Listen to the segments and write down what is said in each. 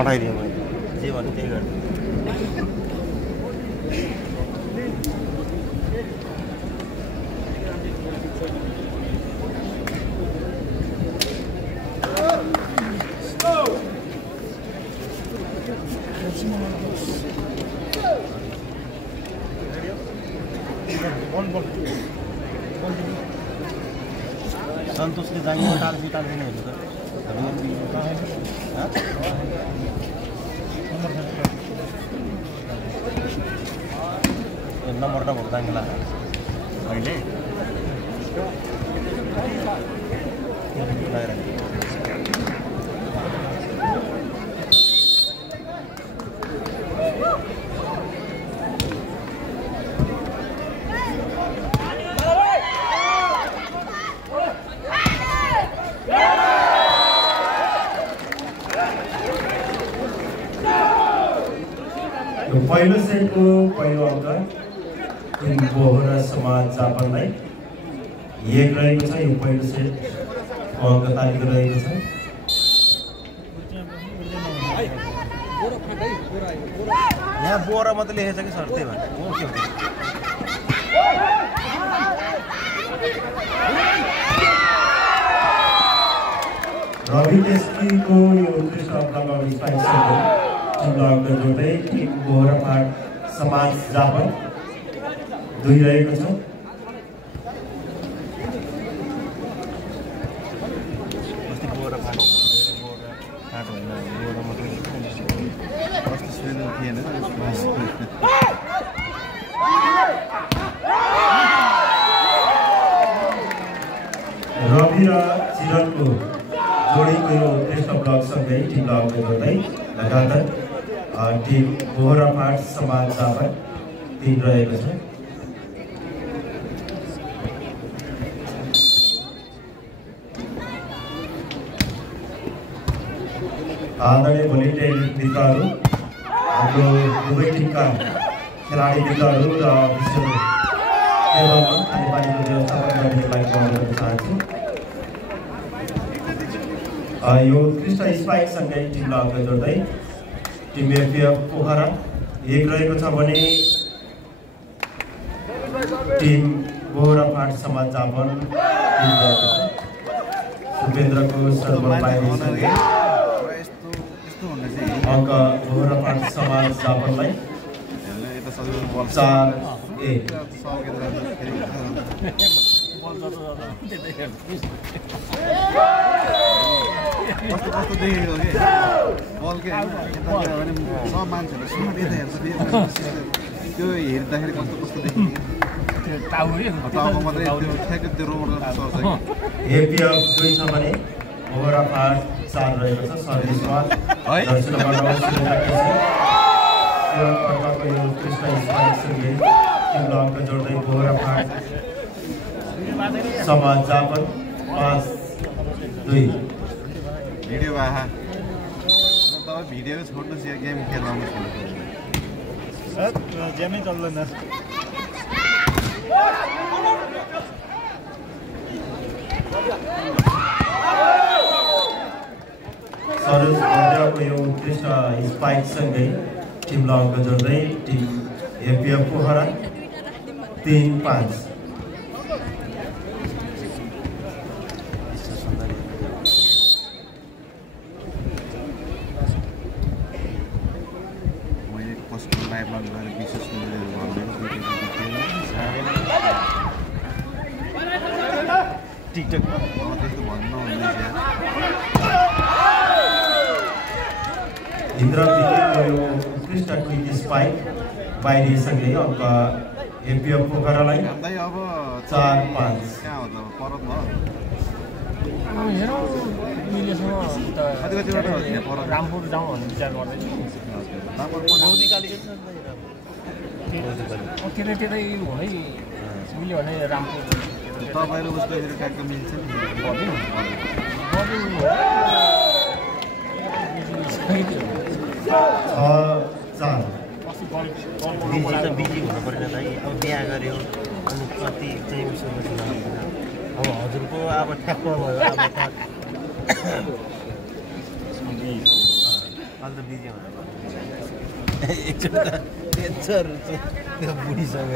अठाइदिएँ मैले जे भने त्यही गरेँ सन्तोषले जाने टाल्दिने हेर्नु त नम्बर त भुक्तान ला अहिले पहिलो सेटको पहिलो अङ्क टिम बोहरा समाज जापानलाई 1 रहेको छ। यो पहिलो सेटको अङ्क तालिका रहेको छ। यहाँ बोरा मात्रै लेखेछ कि सर त्यही भएर रवि तेस्कीको यो उत्कृष्ट अङ्क स्पाइक अङ्क जोड्दै टिम बोहरा फाट समाज जापान 2 रहेको छ। रवि र चिरनको जोडीको यो उत्कृष्ट ब्लकसँगै टिम अङ्क जोड्दै लगातार टिम बोहरा फाट समाज जापान 3 रहेको छ। आदरणीय भोलिन्टियर मित्रहरू, हाम्रो दुवै टिमका खेलाडी मित्रहरू र विश्व टेबलमा खानेपानीको व्यवस्थापन गर्नेलाई अनुरोध गर्न चाहन्छु। यो उत्कृष्ट स्पाइकसँगै टिमलाई अघि जोड्दै टिम एफएफ पोखरा 1 रहेको छ भने टिम बोहरा फाट समाज जापान 3 रहेको छ। सुपेन्द्रको सर्भर बाहिरसँगै अङ्क बोहरा फाट समाज जापानलाई 4-1। कस्तो देखेको के बल के सब मान्छेहरूले सुटिँदै हेर्छ त्यो हेर्दाखेरि कस्तो देखिन्छ टाउको मात्रै ठ्याक्कै त्यो रोडमा सर्छ एपीएफ 2 छ भने बोहरा फाट 4 रहेको छ। सर्भिसमा यो उत्कृष्ट स्पाइकसँगै टिमलाई अङ्क जोड्दै बोहरा फाट समाज जापान 5-2। भिडियो आहा तपाईँ भिडियो छोड्नुहोस् या गेम खेलाउनुहोस् गेमै चल्दैन। सरोज भद्रको यो उत्कृष्ट स्पाइकसँगै टिमलाई अङ्क जोड्दै टिम एपीएफ पोखरा 3-5। टिकटक त्यस्तो भन्नु हुँदैछ इन्द्र विकेटको यो उत्कृष्ट क्विक स्पाइक बाहिरसँगै अङ्क एपीएफ पोखरालाई 4-5। कहाँ हो त परत भयो रामपुर जाउँ भन्ने विचार गर्दैछु। त्यतै हुनै मिल्यो भने रामपुर तपाईँहरू उसको ट्याक्क मिल्छ नि बिजी हुनु परेन दाइ। अब बिहा गऱ्यो अनि कति चाहिँ उसो अब हजुरको अब ठ्याक्क भयो। अब अहिले त बिजी हुनु एकचोटि त टेन्सर त्यो बुढीसँग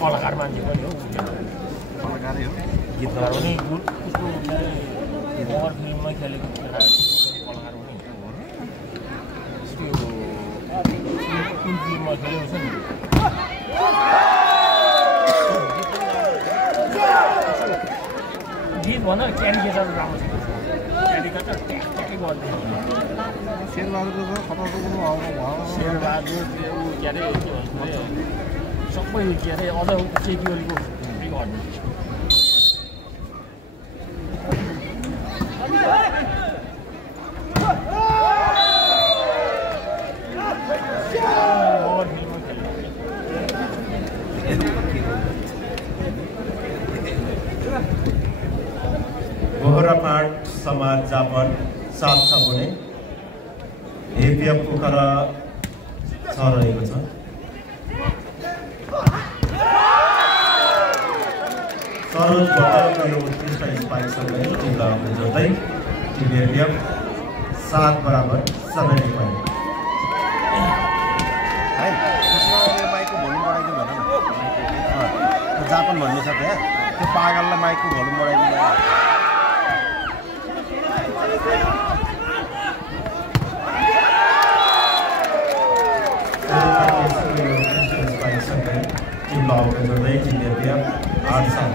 कलाकार मान्छे पनि हो कलाकारै हो गीत तर पनि उसको ओभर फिल्ममै खेलेको कलाकार पनि कुन फिल्ममा खेलेको छ नि गीत भन क्यारिकेचर राम्रो छ क्यारिकेचर ट्याक्कै गर्दैन शेरबहादुर त खतरनाक आउनु भयो शेरबहादुर त्यो के अरे के भन्छ सबै के अरे अझ चेकिओलीको गर्नु बोहरापाट समाज जापान 7 छ भने एपिएफ पोखरा 6 रहेको छ सरोज भट्टराईको यो उत्कृष्ट स्पाइकसँगै टिम लगाउने जोड्दै टिम एपिएफ 7 बराबर 70 पॉइन्ट है त्यसमा माइकको भोल्युम बढाइदिउँ भन न त्यो जापान भन्नु छ त्यहाँ त्यो पागललाई माइकको भोल्युम बढाइदिनु टिम लगाउने जोड्दै टिम एपिएफ 8 साल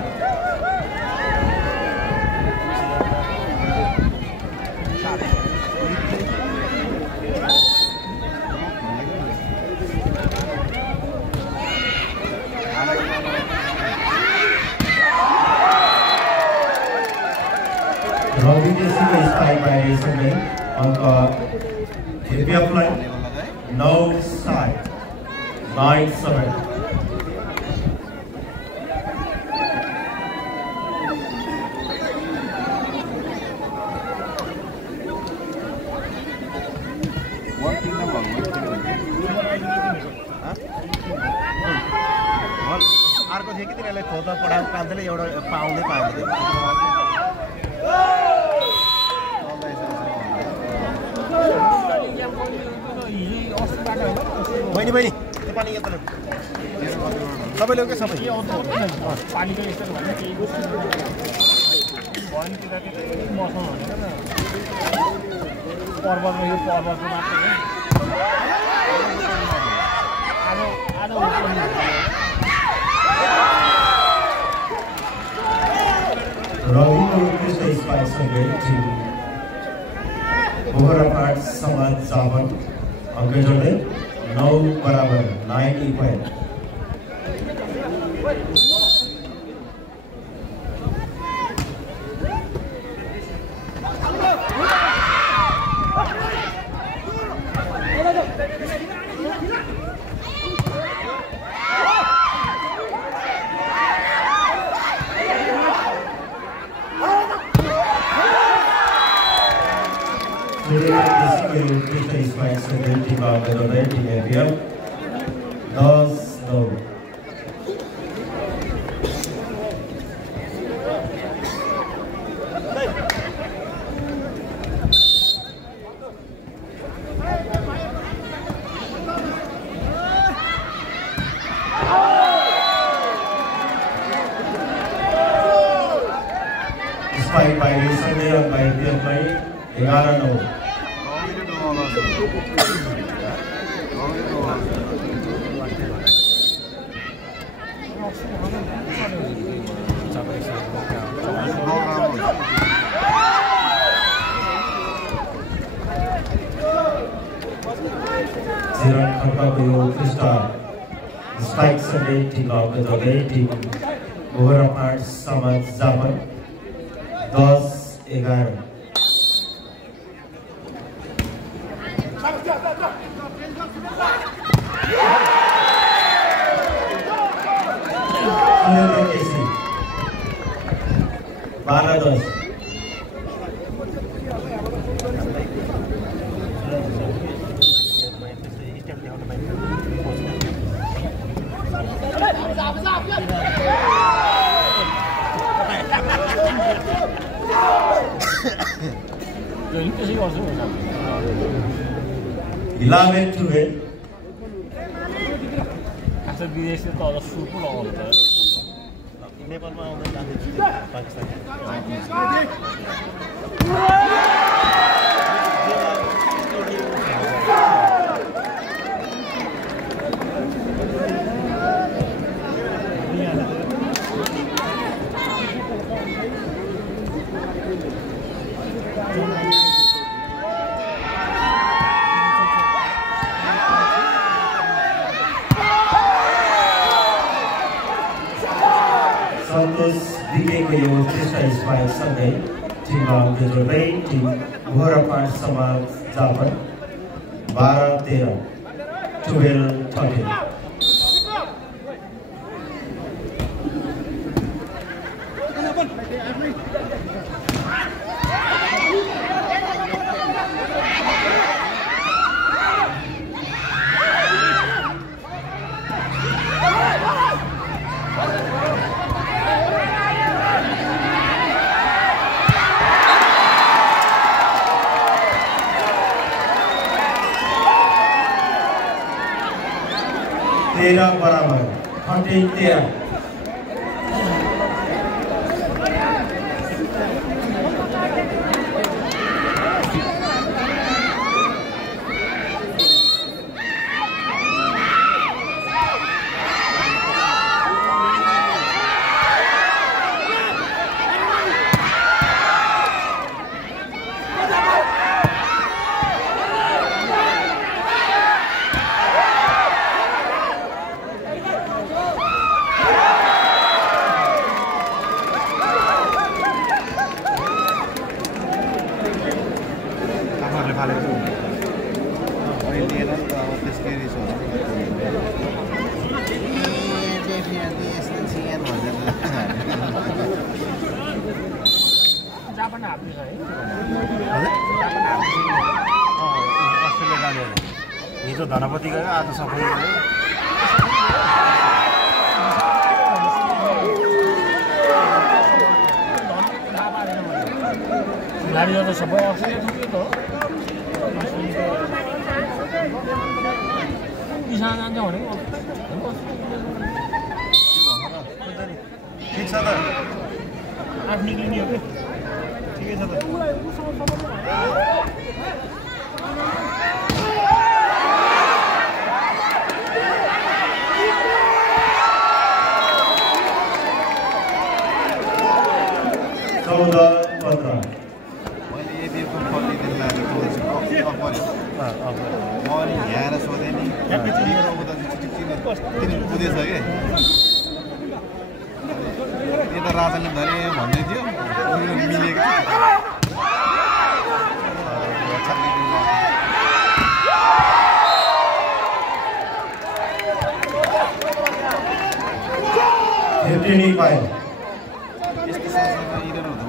रविदेशीको स्पाइक बाहिरसँगै अङ्क एपिएफलाई 9-7 9-7 अर्को थियो कि तिनीहरूलाई खोज्दा पढाएको कान्छेले एउटा पाउँदै पाएन बहिनी बहिनी त्यो पानी यता सबैले के सबै पानीको यस्तो भने केही भनितिर मौसम भनेर न पर्वतमा यो पर्वतको मात्र रविको उत्कृष्ट स्पाइकसँगै टिम बोहरापाट समाज जापान अङ्क जोड्दै 9 बराबर 9 पॉइन्ट टिम लगाउने जोड्दै टिम एपिएफ 10-9 स्पाइक बाहिरसँगै अङ्क एपिएफलाई 11-9 जिरण खड्काको यो उत्कृष्ट स्पाइकसँगै टिम लगाउने जोड्दै टिम बोहरापाट समाज Japan 10-11 12-10 Hãy subscribe cho kênh Ghiền Mì Gõ để không bỏ lỡ जहिले त्यसै गर्छु 11-12 खास विदेशले त अझ सुर पो लगाउनु त नेपालमा आउँदै जाँदै पाकिस्तान Santos बिकेको यो फ्रिस्टाइल स्पाइक सँगै टिममा जोड्दै टिम घोरापाट समाज जापान 12-13 12-13 13 बराबर 13 हिजो धनपति गयो आज सफल गयो खेलाडीहरू त सबै अस्ट्रेलिया थुक्यो त किसान जान्छ भनेको ठिक छ त आठ निक्लिने हो कि ठिकै छ त राजाले धरे भन्दै थियो मिलेको यस्तो संस्थामा इडर हुँदा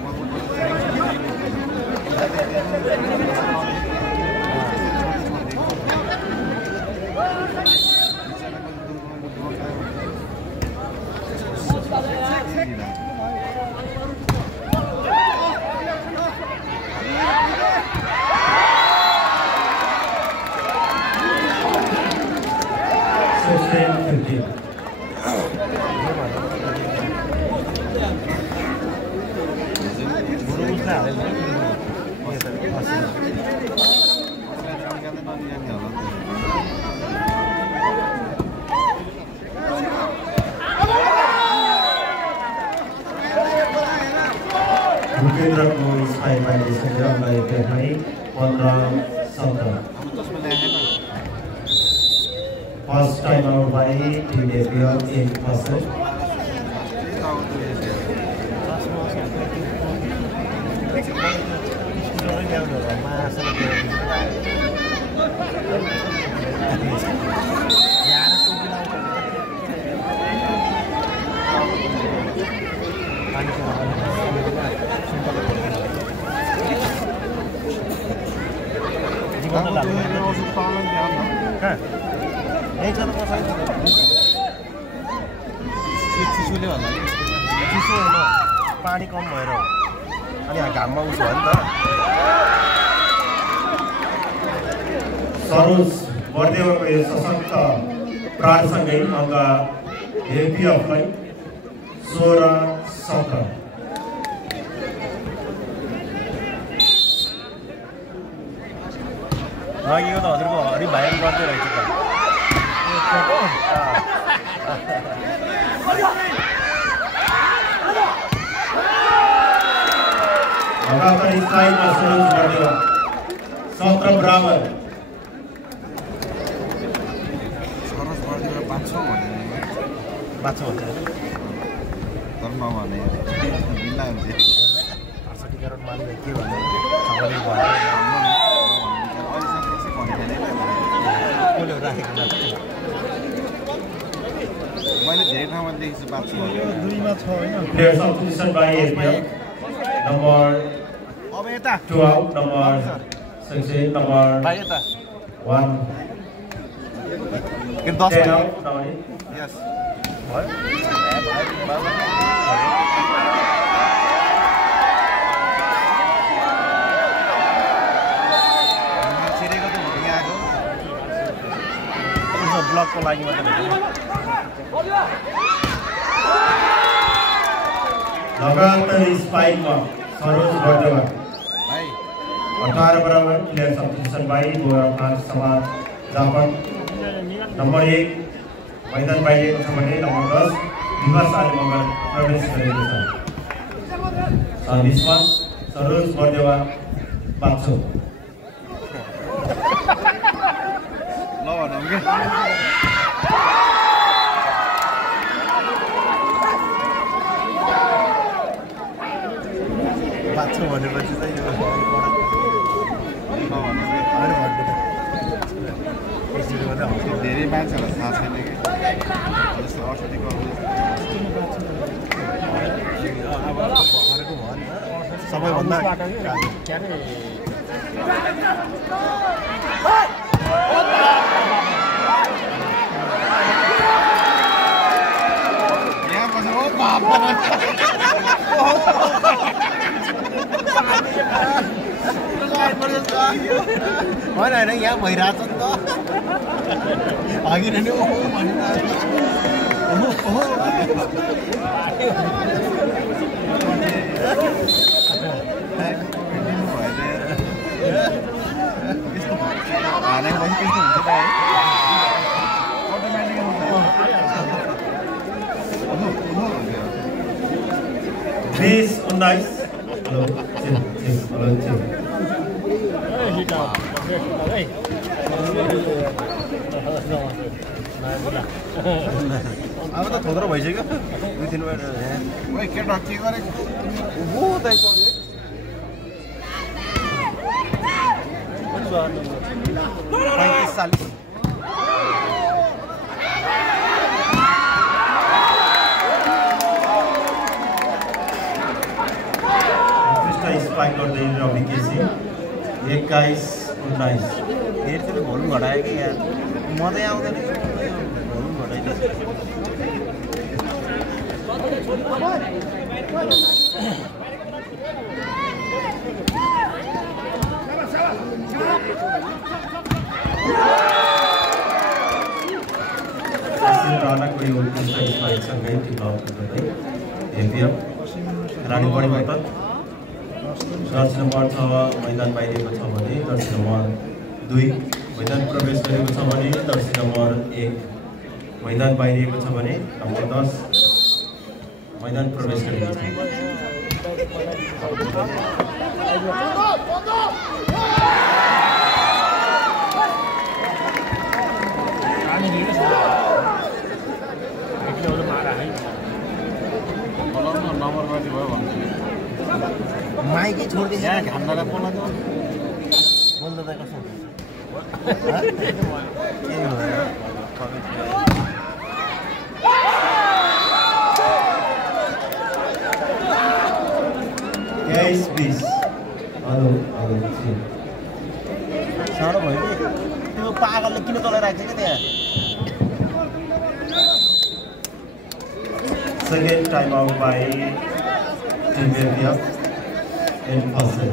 First time out by Team Napier in person. चिसोले भन्दा चिसो होइन पानी कम भएर हो अनि घाममा उस भयो नि त सरोज बर्देवको यो सशक्त प्राणसँगै अङ्क एपिएफलाई 16-17। अघि यो त हजुरको हरि भाइले गर्दै रहेछ त लगातार स्ट्राइकमा सरोज बर्देवा 17 बराबर। सरस बर्देवा 500 भने 500 हुन्छ तर नभने बिल्ला हुन्छ 68 करोड मालिक के भन्ने सबैले भयो कसले राखेको मैले धेरै ठाउँमा देखेछु 500 दुईमा छ हैन player substitution by APF number अब यता 12 नम्बर 16 नम्बर भाइ यता 1 के 10 10 आउट नम्बर यस भयो छिरेको त भुटिङ आएको ब्लकको लागि मात्रै लगातार स्पाइकमा सरोज बर्देवा भाइ 18 बराबर। प्लेयर सब्स्टिट्युसन बाइ गोरा समाज जापान नम्बर 1 मैदान बाहिरिएको छ भने नम्बर 10 विकास आले मगर प्रवेश गरेको छ। सर्भिसमा सरोज बर्देवा 500। ल भनौँ के बाछो भनेपछि चाहिँ यो धेरै मान्छेहरूलाई थाहा छैन कि जस्तो 68 करोड अब भर्खरको भयो नि सबैभन्दा के अरे यहाँ बसेर ओ बाप होइन होइन यहाँ भइरहेछ नि त अघि नै ओहो भनेर हानेको पछि त्यस्तो हुन्छ त है अटोमेटिक हुन्छ 20-19। हेलो हेलो अब त थोत्रो भइसक्यो 2-3 मिनट ओइ केटा के गरेको उँभो दाइ 35-40 स्पाइक गर्दै रवि केसी 21-19। फेरि त्यसले भोल्युम घटायो कि यहाँ मजै आउँदैन भोल्युम घटाइदिन्छ राणाको यो स्पाइकसँगै टिम आउट गर्दै एपिएफ रानी परिवर्तन। जर्सी नम्बर 6 मैदान बाहिरिएको छ भने जर्सी नम्बर 2 मैदान प्रवेश गरेको छ भने जर्सी नम्बर 1 मैदान बाहिरिएको छ भने नम्बर 10 मैदान प्रवेश गरेको छ। नम्बरमाथि भयो भन्छु माइकै छोडिदिन्छ यहाँ घामलाई बोलाउँछ बोल्दा त कसो हुन्छ 20 हेलो साह्रो भयो कि त्यो पागलले किन चलाइरहेको छ कि त्यहाँ Second time out by Team India in first set.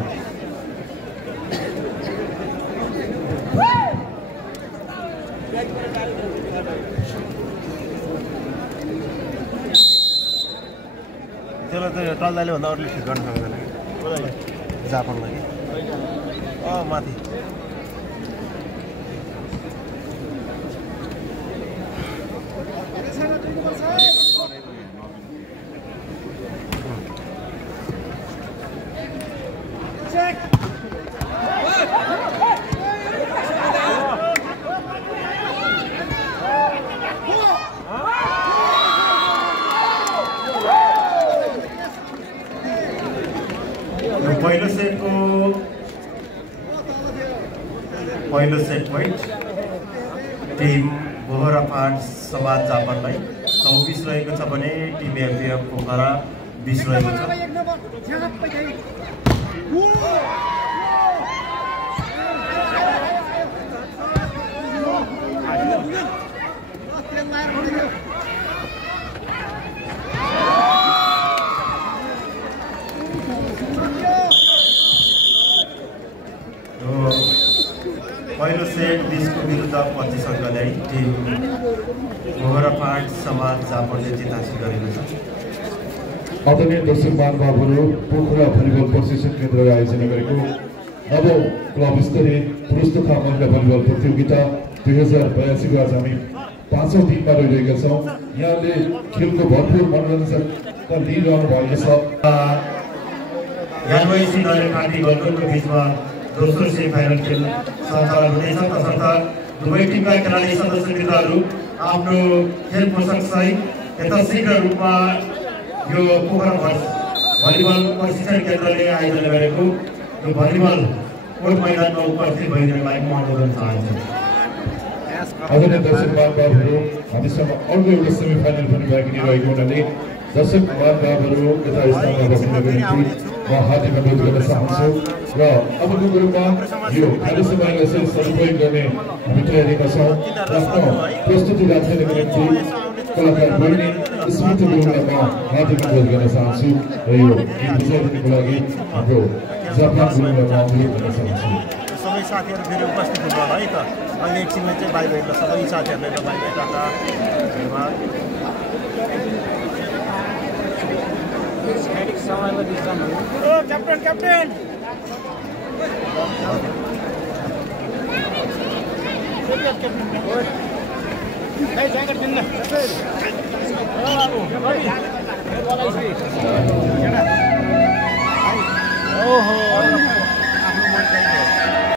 त्यसलाई त टल्दाले भन्दा अरूले ठिक गर्न सक्दैन कि जापानलाई कि माथि पहिलो सेट पोइन्ट टिम बोहराफाट समाज जापानलाई 24 रहेको छ भने टिम एफएफ पोखरा 20 रहेको छ। पहिलो सेट 20 को विरुद्ध 25 अङ्क ल्याई टिम बोहराफाट समाज जापानले जित हासिल गरेको छ। आदरणीय दर्शक महानुभावहरू, पोखरा भलिबल प्रशिक्षण केन्द्रले आयोजना गरेको नव क्लब स्तरीय पुरुष तथा महिला भलिबल प्रतियोगिता 2082 को आज हामी 5औं दिनमा रहिरहेका छौँ। यहाँले खेलको भरपूर मनोरञ्जन लिइरहनु भएको छ। यानवैसी नरेन पार्टी गलकुटको बिचमा दोस्रो सेमिफाइनल खेल सञ्चालन हुनेछ। तसर्थ दुवै टिमका खेलाडी सदस्यवृन्दहरू आफ्नो खेल पोसाकसहित यथाशीघ्र रूपमा यो पोखरा भलिबल प्रशिक्षण केन्द्रले आयोजना गरेको यो भलिबल कोर्ट मैदानमा उपस्थित भइरहेकोलाई म अनुरोध गर्न चाहन्छु। आदरणीय दर्शक महानुभावहरू, हामीसँग अर्को एउटा सेमिफाइनल पनि बाँकी नै रहेको हुनाले दर्शक महानुभावहरू यथा स्थानमा बस्नको निम्ति म हार्दिक अनुरोध गर्न चाहन्छु र अबको क्रममा यो खाली समयलाई चाहिँ सदुपयोग गर्ने हामी तयारीमा छौँ। आफ्नो प्रस्तुति राख्नको निम्ति कलाकार बहिनी स्मृति गुरुङलाई म हार्दिक अनुरोध गर्न चाहन्छु र यो गीत विजय दिनको लागि हाम्रो जापान गुरुङलाई म अनुरोध गर्न चाहन्छु। सबै साथीहरू फेरि उपस्थित हुनुभयो है त। अहिले एकछिनमा चाहिँ बाई बाई सबै साथीहरूलाई बाई बाई टाटा धन्यवाद। Captain captain Hey, jangan pindah.